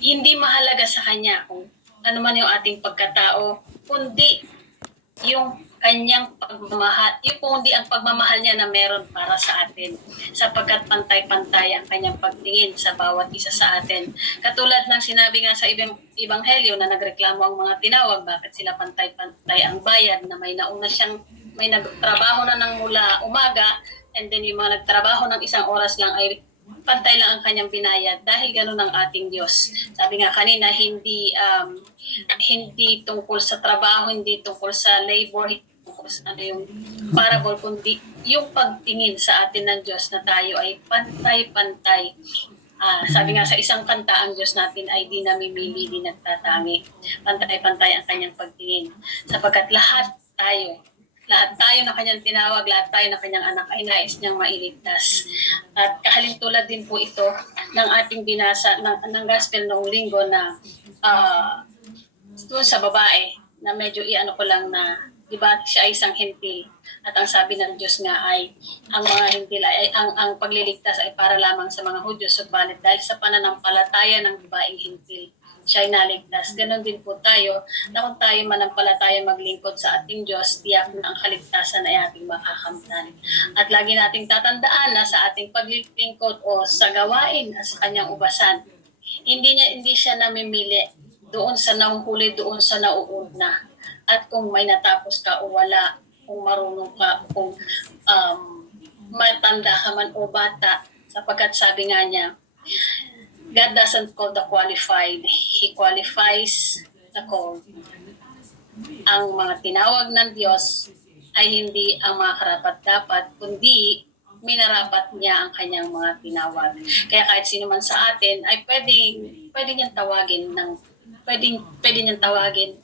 hindi mahalaga sa Kanya kung ano man yung ating pagkatao, kundi yung kanyang pagmamahal, yung kundi ang pagmamahal niya na meron para sa atin, sapagkat pantay-pantay ang kanyang pagtingin sa bawat isa sa atin. Katulad ng sinabi nga sa Ebanghelyo na nagreklamo ang mga tinawag, bakit sila pantay-pantay ang bayad, na may nagtrabaho na ng mula umaga, and then yung mga nagtrabaho ng isang oras lang ay pantay lang ang kanyang binayad, dahil ganun ang ating Diyos. Sabi nga kanina, hindi tungkol sa trabaho, hindi tungkol sa labor, tungkol sa yung parable, kundi yung pagtingin sa atin ng Diyos na tayo ay pantay-pantay. Sabi nga sa isang kanta, ang Diyos natin ay di namimili, di nagtatangi. Pantay-pantay ang kanyang pagtingin. Sapagkat lahat tayo na kanyang tinawag, lahat tayo na kanyang anak ay nais niyang mailigtas. At kahalintulad din po ito ng ating binasa ng gospel noong linggo na doon sa babae na medyo iano ko lang na, di ba, siya ay isang hentil. At ang sabi ng Diyos nga ay ang mga hentil ay ang pagliligtas ay para lamang sa mga Hudyo, subalit dahil sa pananampalataya ng babaeng hentil, siya ay naligtas. Ganon din po tayo, na kung tayo manampalataya maglingkod sa ating Diyos, tiyak na ang kaligtasan ay ating makakamtan. At lagi nating tatandaan na sa ating paglingkod o sa gawain at sa kanyang ubasan, hindi siya namimili doon sa nahuhuli, doon sa nauuna. At kung may natapos ka o wala, kung marunong ka, kung matanda ka man o bata, sapagkat sabi nga niya, God doesn't call the qualified. He qualifies the called. Ang mga tinawag ng Diyos ay hindi ang mga karapat-dapat, kundi minarapat niya ang kanyang mga tinawag. Kaya kahit sino man sa atin ay pwedeng niyang tawagin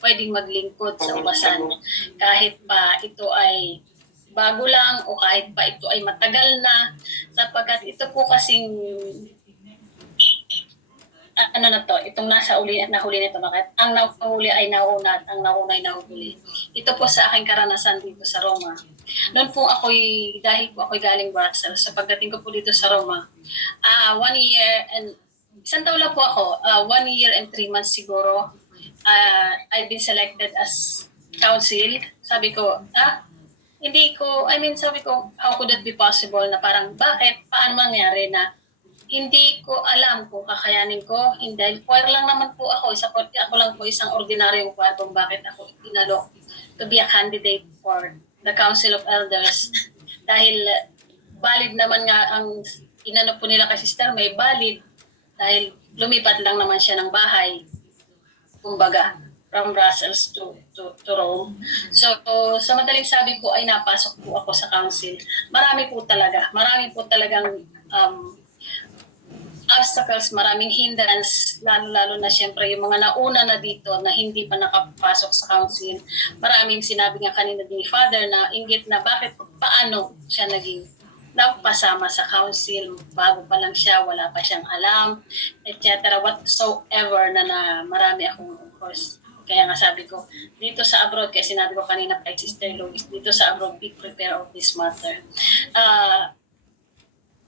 pwedeng maglingkod sa ubasan. Kahit pa ito ay bago lang o kahit pa ito ay matagal na, sapagkat ito po kasing itong nahuli nito, bakit? Ang nahuli ay nauna at ang nauna ay nahuli. Ito po sa aking karanasan dito sa Roma. Noon po dahil po ako'y galing Brussels, sa pagdating ko po dito sa Roma, 1 year and isang taon lang po ako, 1 year and 3 months siguro, I've been selected as council. Sabi ko, sabi ko, how could it be possible na parang, paano mangyari na hindi ko alam kung kakayanin ko, hindi. Choir lang naman po ako, ako lang po isang ordinaryong choir kung bakit ako tinalo to be a candidate for the Council of Elders. Dahil valid naman nga ang inano po nila kay Sister May, valid dahil lumipat lang naman siya ng bahay, kumbaga, from Brussels to Rome. So, sa madaling sabi ko ay napasok po ako sa council. Marami po talagang obstacles, maraming hindrance, lalo na siyempre yung mga nauna na dito na hindi pa nakapasok sa council. Maraming sinabi nga kanina ni Father na inggit na paano siya naging napasama sa council, bago pa lang siya, wala pa siyang alam, etc. Whatsoever na marami akong, of course. Kaya nga sabi ko, dito sa abroad, kaya sinabi ko kanina kay Sister Louis, dito sa abroad, be prepared of this matter.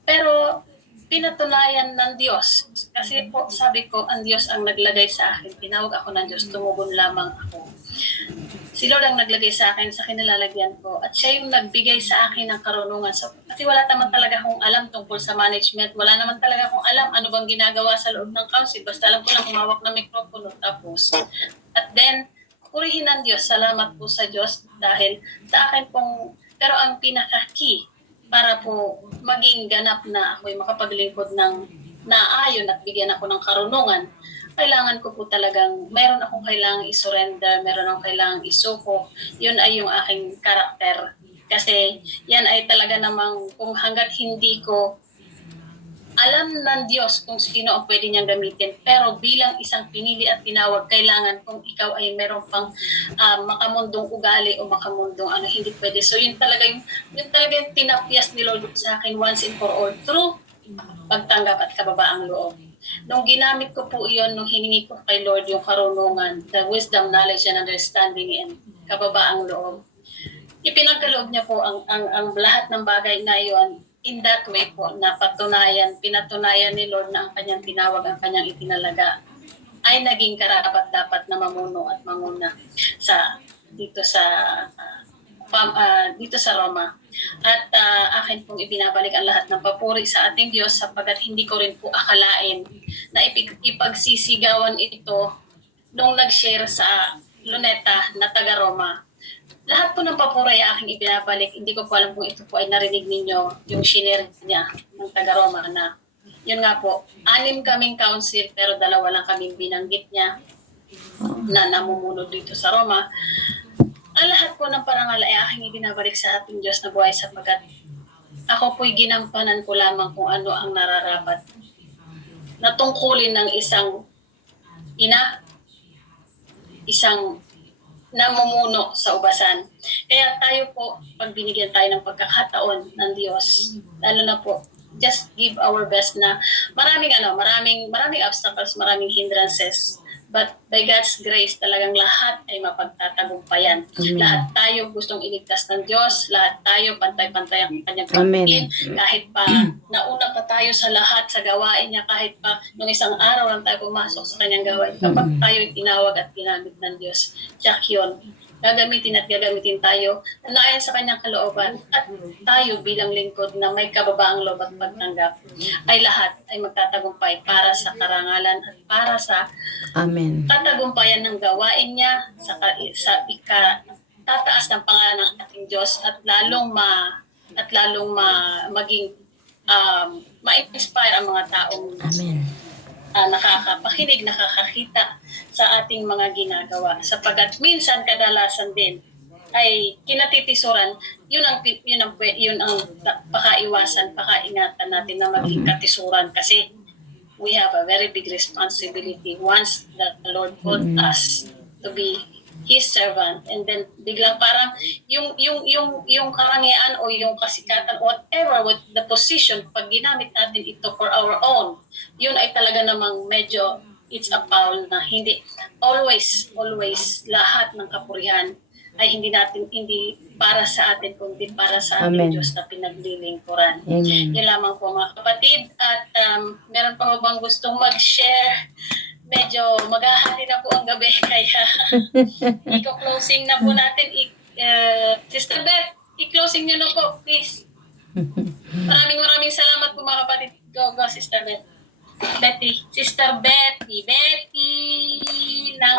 Pero pinatunayan ng Diyos. Kasi po, sabi ko, ang Diyos ang naglagay sa akin. Tinawag ako ng Diyos, tumugon lamang ako. Si Lord ang naglagay sa akin sa kinalalagyan ko. At siya yung nagbigay sa akin ng karunungan. So, kasi wala naman talaga akong alam tungkol sa management. Wala naman talaga akong alam ano bang ginagawa sa loob ng council. Basta alam ko lang humawak ng mikropono. Tapos, at then, purihin ng Diyos. Salamat po sa Diyos dahil sa akin pong, pero ang pinaka-key para po maging ganap na ako'y makapaglingkod ng naayon at bigyan ako ng karunungan, kailangan ko po talagang, meron akong kailangang isurrender, meron akong kailangang isuko. Yun ay yung aking karakter. Kasi yan ay talaga namang kung hanggat hindi ko alam ng Diyos kung sino ang pwede niyang gamitin. Pero bilang isang pinili at tinawag, kailangan kung ikaw ay meron pang makamundong ugali o makamundong hindi pwede. So yun talaga yung tinapyas ni Lord sa akin once and for all through pagtanggap at kababaang loob. Nung ginamit ko po iyon, nung hiningi ko kay Lord yung karunungan, the wisdom, knowledge, and understanding, and kababaang loob, ipinagkaloob niya po ang lahat ng bagay na iyon in that way po, na pinatunayan ni Lord na ang kanyang tinawag, ang kanyang itinalaga ay naging karapat-dapat na mamuno at manguna dito sa dito sa Roma. At akin pong ibinabalik ang lahat ng papuri sa ating Diyos sapagkat hindi ko rin po akalain na ipagsisigawan ito nung nag-share sa Luneta na taga Roma. Lahat po ng papuri ay aking ibinabalik. Hindi ko po alam kung ito po ay narinig ninyo yung share niya ng taga Roma na yun nga po, 6 kaming council pero 2 lang kaming binanggit niya na namumuno dito sa Roma. Ang lahat po ng parangal ay aking ibinabalik sa ating Diyos na buhay sapagkat ako po'y ginampanan ko lamang kung ano ang nararapat na tungkulin ng isang ina, isang namumuno sa ubasan. Kaya tayo po, pag binigyan tayo ng pagkakataon ng Diyos, lalo na po, just give our best na maraming obstacles, maraming hindrances. But by God's grace, talagang lahat ay mapagtatagumpayan. Lahat tayo gustong iligtas ng Diyos. Lahat tayo pantay-pantay ang kanyang pagpapin. Kahit pa nauna pa tayo sa lahat sa gawain niya, kahit pa nung isang araw lang tayo pumasok sa kanyang gawain. Kapag tayo tinawag at ginamit ng Diyos, siya yun. Gagamitin tayo na ayon sa kanyang kalooban at tayo bilang lingkod na may kababaang loob at pagtanggap ay lahat ay magtatagumpay para sa karangalan at para sa katagumpayan ng gawain niya sa tataas ng pangalan ng ating Diyos at lalong maging ma-inspire ang mga taong nakakapakinig, nakakakita sa ating mga ginagawa. Sapagkat minsan kadalasan din ay kinatitisuran, yun ang pakaingatan natin na maging katisuran kasi we have a very big responsibility once the Lord called us to be His servant, and then biglang parang yung karangyaan o yung kasikatan, whatever with the position, pag ginamit natin ito for our own, yun ay talaga namang medyo it's a foul na hindi always lahat ng kapurihan ay hindi para sa atin kundi para sa ating Diyos na pinaglilingkuran. Yun lamang po mga kapatid, at meron pa bang gustong mag-share? Medyo maghahati na po ang gabi, kaya i-closing na po natin. Sister Beth, i-closing nyo na po, please. Maraming salamat po mga kapatid. Go, Sister Beth. Sister Betty ng